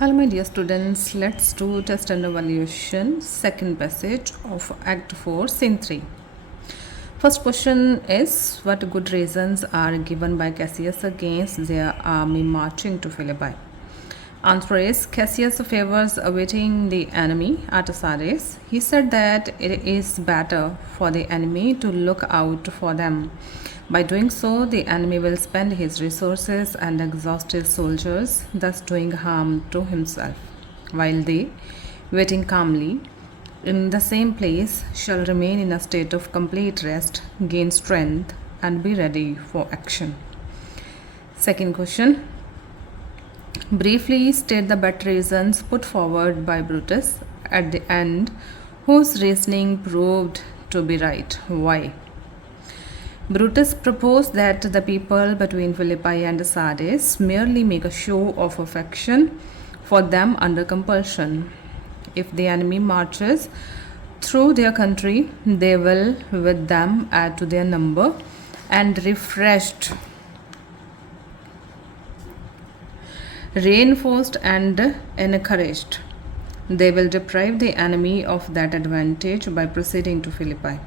Hello, my dear students. Let's do test and evaluation. Second passage of Act 4, Scene 3. First question is: what good reasons are given by Cassius against their army marching to Philippi? Answer is: Cassius favors awaiting the enemy at Sardis. He said that it is better for the enemy to look out for them. By doing so, the enemy will spend his resources and exhaust his soldiers, thus doing harm to himself, while they, waiting calmly in the same place, shall remain in a state of complete rest, gain strength, and be ready for action. Second question: briefly state the better reasons put forward by Brutus at the end, whose reasoning proved to be right. Why? Brutus proposed that the people between Philippi and Sardis merely make a show of affection for them under compulsion. If the enemy marches through their country, they will with them add to their number, and refreshed, reinforced, and encouraged, they will deprive the enemy of that advantage by proceeding to Philippi.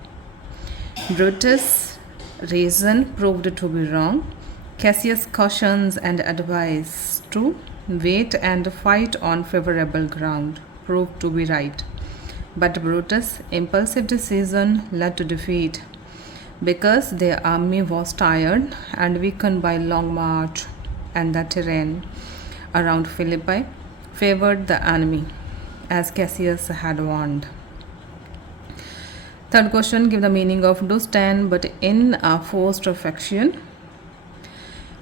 Brutus' reason proved to be wrong. Cassius' cautions and advice to wait and fight on favorable ground proved to be right. But Brutus' impulsive decision led to defeat, because their army was tired and weakened by long march, and the terrain around Philippi favored the enemy, as Cassius had warned. Third question: give the meaning of do stand but in a forced affection.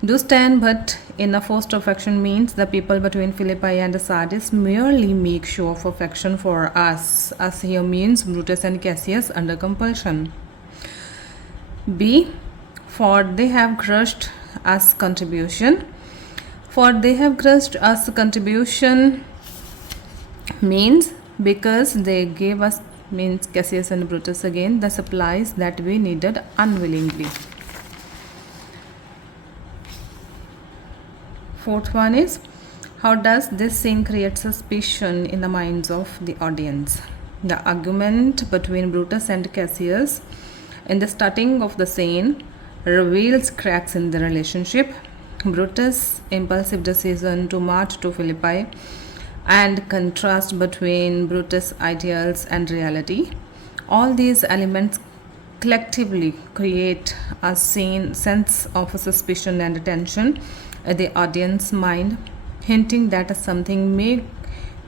Do stand but in a forced affection means the people between Philippi and Sardis merely make show of affection for us. Us here means Brutus and Cassius under compulsion. B. For they have grudged us contribution. For they have grudged us contribution means because they gave us, means Cassius and Brutus again, the supplies that we needed unwillingly. Fourth one is: how does this scene create suspicion in the minds of the audience? The argument between Brutus and Cassius in the starting of the scene reveals cracks in the relationship. Brutus' impulsive decision to march to Philippi and contrast between Brutus' ideals and reality. All these elements collectively create a sense of suspicion and tension at the audience's mind, hinting that something may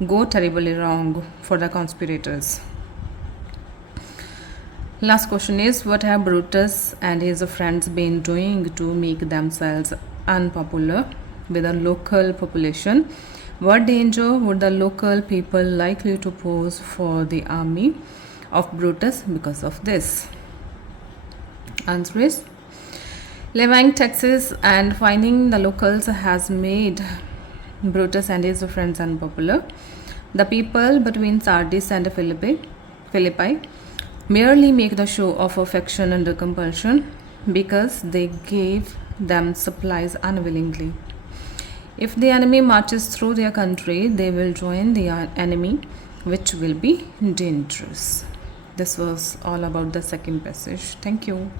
go terribly wrong for the conspirators. Last question is: what have Brutus and his friends been doing to make themselves unpopular with the local population? What danger would the local people likely to pose for the army of Brutus because of this? Answer is: levying taxes and fining the locals has made Brutus and his friends unpopular. The people between Sardis and Philippi merely make the show of affection under compulsion, because they gave them supplies unwillingly. If the enemy marches through their country, they will join the enemy, which will be dangerous. This was all about the second passage. Thank you.